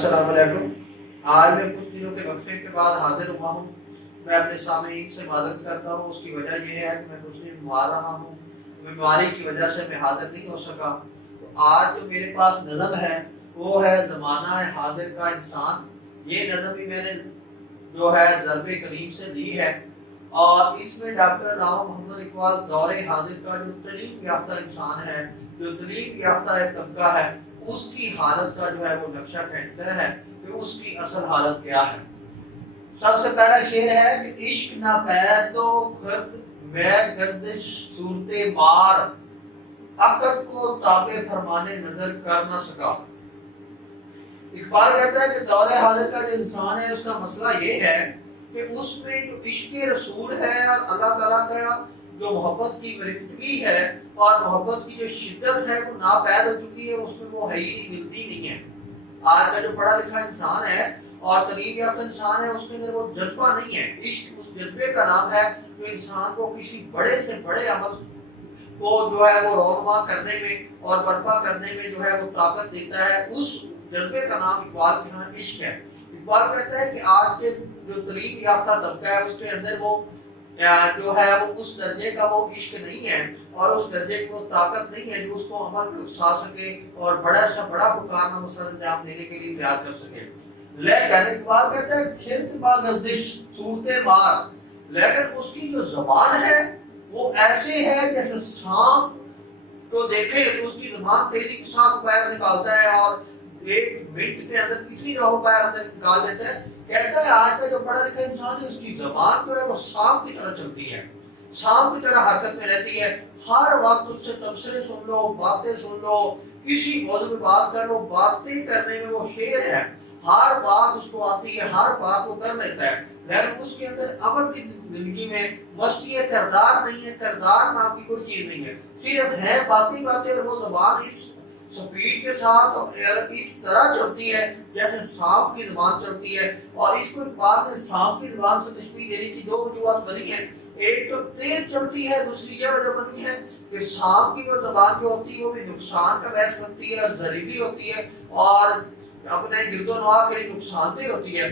अस्सलाम वालेकुम। आज मैं कुछ दिनों के वक्फे के बाद हाजिर हुआ हूँ। मैं अपने सामईन से माजरत करता हूँ। उसकी वजह यह है कि मैं कुछ दिन बीमार रहा हूँ, बीमारी की वजह से मैं हाजिर नहीं हो सका। तो आज जो मेरे पास नज़म है वो है ज़माना है हाजिर का इंसान। ये नज़म भी मैंने जो है ज़रबे करीम से ली है और इसमें डॉक्टर अल्लामा मोहम्मद इकबाल दौरे हाजिर का जो तलीम याफ्ता इंसान है, जो तलीम याफ्ता एक तबका है, उसकी हालत का जो है वो नक्शा खींचता है कि उसकी असल हालत क्या है। सबसे पहला शेर है कि इश्क ना पैदो खर्द मैं गर्दिश सूरते मार, अकद को ताबे फरमाने नजर कर ना सका। इकबाल कहता है कि दौरे हाजिर का जो इंसान है उसका मसला ये है कि उसमें जो इश्क रसूल है और अल्लाह ताला का जो मोहब्बत की मरिफ्तगी है और मोहब्बत की जो शिद्दत है वो नापैद हो चुकी है, उसमें वो है ही नहीं, मिलती नहीं है। आज का जो पढ़ा लिखा इंसान है और तलीम याफ्ता इंसान है उसके अंदर वो जज्बा नहीं है। इश्क उस जज्बे का नाम है जो इंसान को किसी बड़े से बड़े अमल को जो है वो रोनमा करने में और बर्पा करने में जो है वो ताकत देता है। उस जज्बे का नाम इकबाल के यहाँ इश्क है। इकबाल कहता है कि आज के जो तलीम याफ्ता तबका है उसके अंदर वो जो है वो उस दर्जे का वो इश्क नहीं है और उस दर्जे की वो ताकत नहीं है जो उसको अमल में उकसा सके और बड़ा सा बड़ा पुकारना मसला अंजाम देने के लिए तैयार कर सके। लेकिन इकबाल कहता है खिरत बा गर्दिश सूरते मार, लेकिन उसकी जो जबान है वो ऐसे है जैसे सांप को देखे तो उसकी जबान तेजी के साथ पैर निकालता है और एक मिनट के अंदर कितनी दफा पैर अंदर निकाल लेता है। कहता है आज का जो पढ़ा लिखा इंसान है उसकी जबान जो है वो सांप की तरह चलती है, सांप की तरह हरकत में रहती है। हर वक्त उससे तबसरे सुन लो, बातें सुन लो, किसी मौजूद में बात कर लो, बातें करने में वो शेर है। हर बात उसको आती है, हर बात वो कर लेता है, लेकिन उसके अंदर अमल की जिंदगी में मस्ती है, किरदार नहीं है, किरदार नाम की कोई चीज नहीं है। सिर्फ है बातें बातें और वो जबान इस स्पीड के साथ और इस तरह चलती है जैसे सांप की जुबान चलती है। और इसको बाद में सांप की जुबान से तशबीह देने की दो वजूहत बनी है। एक तो तेज चलती है, दूसरी यह वजह बनी है कि सांप की वो जुबान जो होती है वो भी नुकसान का बायस बनती है और जहरीली होती है और अपने गिरदोनवा के लिए नुकसानदेह होती है।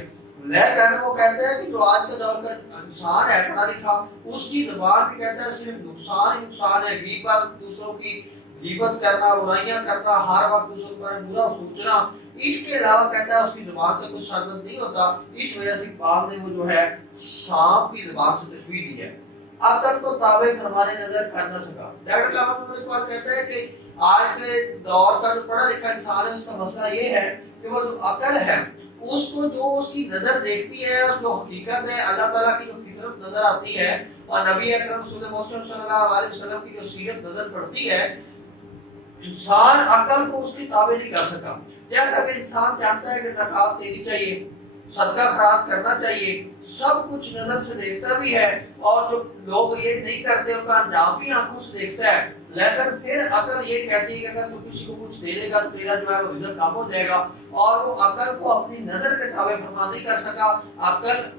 लेकिन वो कहते हैं कि जो आज के दौर का इंसान है पढ़ा लिखा, उसकी जुबान भी कहता है सिर्फ नुकसान ही नुकसान है। गीबत, दूसरों की गीबत करना, बुराइयां करना, हर वक्त दूसरों के बारे में बुरा सोचना, इसके अलावा कहता है उसकी जुबान से कुछ सरदर्द नहीं होता। इस वजह से इकबाल ने वो जो है सांप की जुबान से तशबीह दी है। अकल को ताबे फरमाने नजर कर न सका। डॉक्टर अल्लामा मोहम्मद इकबाल कहते हैं कि आज के दौर का जो पढ़ा लिखा इंसान है उसका मसला ये है कि वो जो अकल है उसको जो उसकी नजर देखती है और जो हकीकत है अल्लाह ताला की जो फितरत नजर आती है और नबी अकरम सल्लल्लाहु अलैहि वसल्लम की जो सीरत नजर पड़ती है, इंसान अकल को उसकी ताबे नहीं कर सका। जैसा कि इंसान जानता है कि ज़कात देनी चाहिए, सदका खराज करना चाहिए, सब कुछ नजर से देखता भी है और जो लोग ये नहीं करते उनका अंजाम भी आंखों से देखता है, लेकिन फिर अकल ये कहती है कि अगर तू किसी को कुछ दे देगा तो तेरा जो है वो रिजल्ट कम हो जाएगा। और वो अकल को अपनी नजर के ताबे फरमा नहीं कर सका। अकल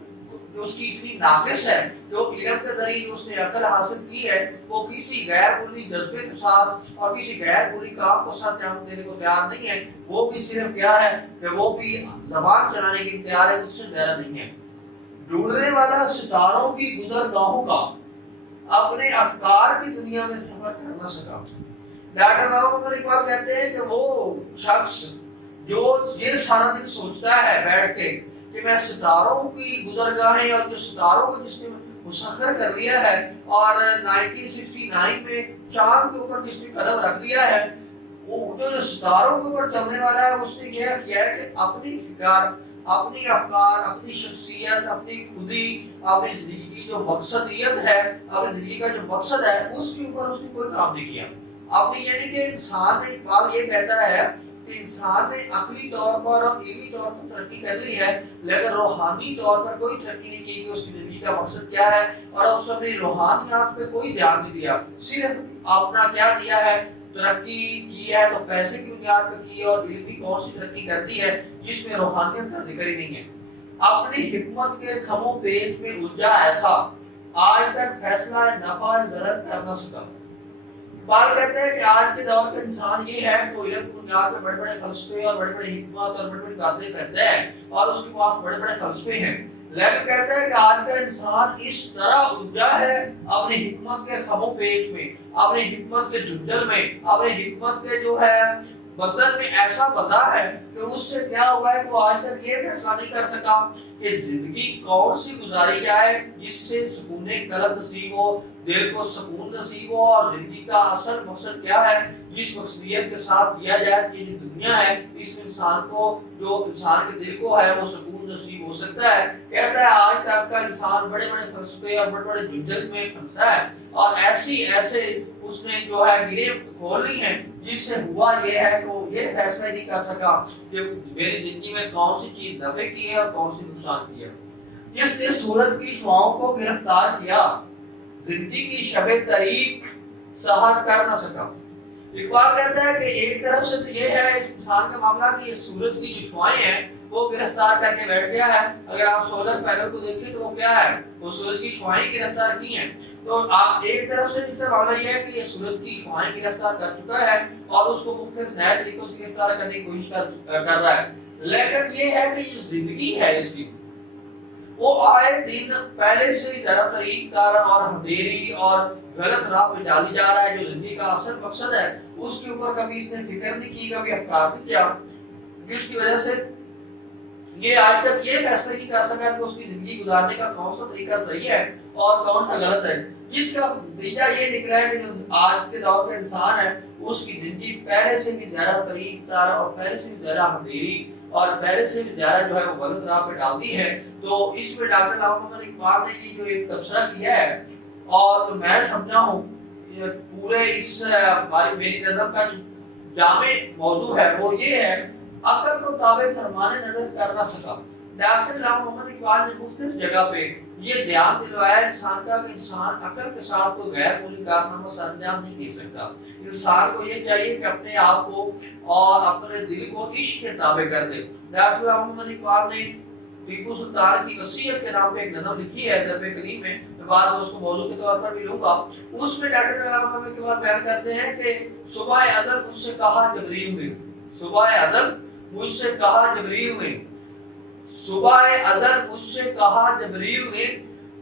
जो उसकी इतनी नाकिस है, जो इल्म के जरिए उसने अकल हासिल की है, वो किसी गैर बुरी जज्बे के साथ और किसी गैर बुरी काम को सर अंजाम देने को तैयार नहीं है। वो भी सिर्फ क्या है कि वो भी जबान चलाने की तैयार है, उससे ज्यादा नहीं है। ढूंढने वाला सितारों की गुजरगाहों का अपने अफकार की दुनिया में सफर कर ना सका। डॉक्टर अल्लामा मोहम्मद इकबाल कहते हैं कि वो शख्स जो ये सारा दिन सोचता है बैठ के कि मैं सितारों की गुजरगाहें और जो सितारों को जिसने मुसख्खर कर लिया है और 1969 में चांद के ऊपर जिसने कदम रख लिया है, वो जो सितारों के ऊपर चलने वाला है उसने क्या किया है कि अपनी फिक्र, अपनी अफकार, अपनी शख्सियत, अपनी खुदी, अपनी जिंदगी की जो मकसदियत है, अपनी जिंदगी का जो मकसद है उसके ऊपर उसने कोई काम नहीं किया। अपनी यानी कि इंसान ने, इकबाल ये कहता है कि इंसान ने अकली तौर पर और इल्मी तौर पर तरक्की कर ली है, लेकिन रूहानी तौर पर कोई तरक्की नहीं की कि उसकी जिंदगी का मकसद क्या है और उसने रूहानियात पे कोई ध्यान नहीं दिया। सिर्फ अपना क्या दिया है, तरक्की की है तो पैसे की बुनियाद पर की है और इल्मी कौन सी तरक्की करती है जिसमें रूहानियत का जिक्र ही नहीं है। अपनी हिकमत के खमो पेच में उलझा ऐसा आज तक फैसला नफा जरर कर न सका। اقبال کہتے ہیں کہ آج کے دور کا انسان یہ ہے کہ وہ علم کی بنیاد پہ بڑے بڑے فلسفے اور بڑے بڑے حکمت اور بڑی بڑی باتیں کرتا ہے اور اس کے پاس بڑے بڑے فلسفے ہیں، لیکن کہتے ہیں کہ آج کا انسان اس طرح الجھا ہے اپنی حکمت کے خم و پیچ میں، اپنی حکمت کے جنجل میں، اپنی حکمت کے جو ہے بدن میں ایسا بندھا ہے کہ اس سے کیا ہوا ہے کہ وہ آج تک یہ فیصلہ نہیں کر سکا کہ زندگی کون سی گزاری جائے جس سے سکون قلب نصیب ہو، دل کو سکون نصیب ہو، اور زندگی کا اصل مقصد کیا ہے جس مقصدیت کے ساتھ دیا جائے کہ یہ دنیا ہے اس انسان کو، جو انسان کے دل کو ہے وہ سکون نصیب ہو سکتا ہے۔ کہتا ہے آج تک کا انسان بڑے بڑے فلسفے اور بڑے بڑے جنجل میں پھنسا ہے اور ایسے اس نے جو ہے گرے کھول لی ہیں جس سے ہوا یہ ہے کہ وہ یہ فیصلہ نہیں کر سکا کہ میری زندگی میں کون سی چیز نفع کی ہے اور کون سی نقصان کی ہے۔ جس نے سورج کی شعاؤں کو گرفتار کیا زندگی کی شب طریق سحر کر نہ سکا۔ اقبال کہتا ہے کہ ایک طرف سے تو یہ ہے اس انسان کا معاملہ کہ یہ سورج کی جو شعائیں ہیں وہ گرفتار کر کے بیٹھ گیا ہے۔ اگر آپ سولر پینل کو دیکھیں تو وہ کیا ہے، وہ سورج کی شعائیں گرفتار کی ہیں۔ تو ایک طرف سے اس سے معاملہ یہ ہے کہ یہ سورج کی شعائیں گرفتار کر چکا ہے اور اس کو مختلف نئے طریقوں سے گرفتار کرنے کی کوشش کر رہا ہے، لیکن یہ ہے کہ یہ زندگی ہے اس کی وہ آئے دن پہلے سے ہی زیادہ طریق کار اور اندھیری اور غلط راہ پہ ڈالی جا رہا ہے۔ جو زندگی کا اصل مقصد ہے اس کے اوپر کبھی اس نے فکر نہیں کی، کبھی افکار نہیں کیا، جس کی وجہ سے یہ آج تک یہ فیصلہ نہیں کر سکا کہ اس کی زندگی گزارنے کا کون سا طریقہ صحیح ہے اور کون سا غلط ہے، جس کا نتیجہ یہ نکلا ہے کہ جو آج کے دور کا انسان ہے اس کی زندگی پہلے سے بھی زیادہ طریق کار اور پہلے سے بھی زیادہ اندھیری اور پہلے سے بھی زیادہ جو ہے وہ غلط راہ پہ ڈالتی ہے۔ تو اس میں ڈاکٹر علامہ محمد اقبال نے یہ جو ایک تبصرہ کیا ہے اور میں سمجھا ہوں پورے اس ہماری میری نظر کا جو جامع موضوع ہے وہ یہ ہے، عقل کو تابع فرمانے نظر کر نہ سکا۔ ڈاکٹر علامہ محمد اقبال نے مختلف جگہ پہ یہ دھیان دلوایا انسان کا کہ انسان عقل کے ساتھ کوئی غیر معمولی کارنامہ سر انجام نہیں دے سکتا۔ انسان کو یہ چاہیے کہ اپنے آپ کو اور اپنے دل کو عشق کے تابع کر دے۔ ڈاکٹر علامہ محمد اقبال نے ٹیپو سلطان کی وصیت کے نام پہ ایک نظم لکھی ہے درب کلیم میں بعد میں اس کو موضوع کے طور پر بھی لوں گا۔ اس میں ڈاکٹر علامہ محمد اقبال بیان کرتے ہیں کہ صبح عدل مجھ سے کہا جبریل نے، صبح عدل مجھ سے کہا جبریل نے، صبح عدل مجھ سے کہا جبریل نے،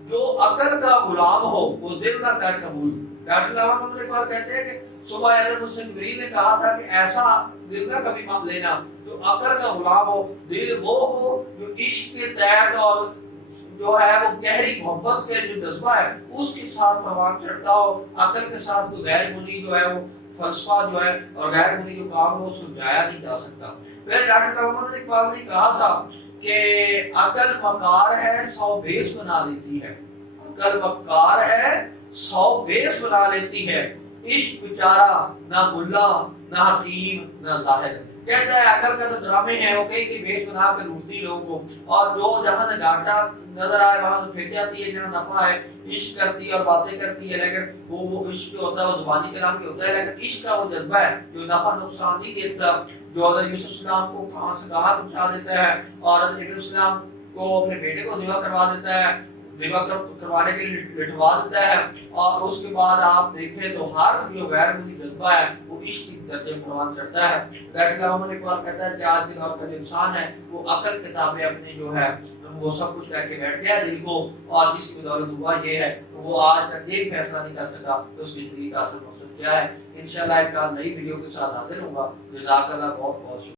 جو عقل کا غلام ہو وہ دل نہ کر قبول۔ ڈاکٹر علامہ محمد اقبال کہتے ہیں کہ صبح عدل مجھ سے جبریل نے کہا تھا کہ ایسا دل نہ کبھی مان لینا جو عقل کا غلام ہو، دل وہ ہو جو عشق کے تحت اور جو ہے وہ گہری محبت کے جو جذبہ ہے اس کے ساتھ پروان چڑھتا ہو، عقل کے ساتھ کوئی غیر معمولی جو ہے وہ فلسفہ جو ہے اور غیر معمولی جو کام ہو سلجھایا نہیں جا سکتا۔ پھر ڈاکٹر علامہ محمد اقبال نے کہا تھا کہ عقل مکار ہے 100 بیس بنا لیتی ہے، عقل مکار ہے 100 بیس بنا لیتی ہے، عشق بیچارہ نہ ملا نہ حکیم نہ زاہد۔ کہتا ہے عقل کا تو ڈرامے ہیں وہ کئی کئی بیس بنا کے لوٹتی لوگوں کو، اور جو جہاں سے گھاٹا نظر آئے وہاں سے پھر جاتی ہے، جہاں نفع ہے عشق کرتی ہے اور باتیں کرتی ہے، لیکن وہ عشق جو ہوتا ہے وہ زبانی کلام کی ہوتا ہے، لیکن عشق کا وہ جذبہ ہے جو نفع نقصان نہیں دیکھتا، جو حضرت یوسف السلام کو کہاں سے کہاں پہنچا دیتا ہے اور حضرت ابراہیم السلام کو اپنے بیٹے کو ذبح کروا دیتا ہے، ذبح کروانے کے لیے لٹوا دیتا ہے، اور اس کے بعد آپ دیکھیں تو ہر جو غیر معمولی جذبہ ہے وہ عشق کی درجے میں پروان چڑھتا ہے۔ ڈاکٹر علامہ محمد اقبال کہتا ہے کہ آج کے دور کا جو انسان ہے وہ عقل کے تابع اپنے جو ہے وہ سب کچھ کر کے بیٹھ گیا دل کو، اور جس کی بدولت ہوا یہ ہے کہ وہ آج تک یہ فیصلہ نہیں کر سکا کہ اس کی زندگی کا اصل مقصد کیا ہے۔ انشاءاللہ ایک نئی ویڈیو کے ساتھ حاضر ہوں گا۔ جزاک اللہ، بہت بہت شکریہ۔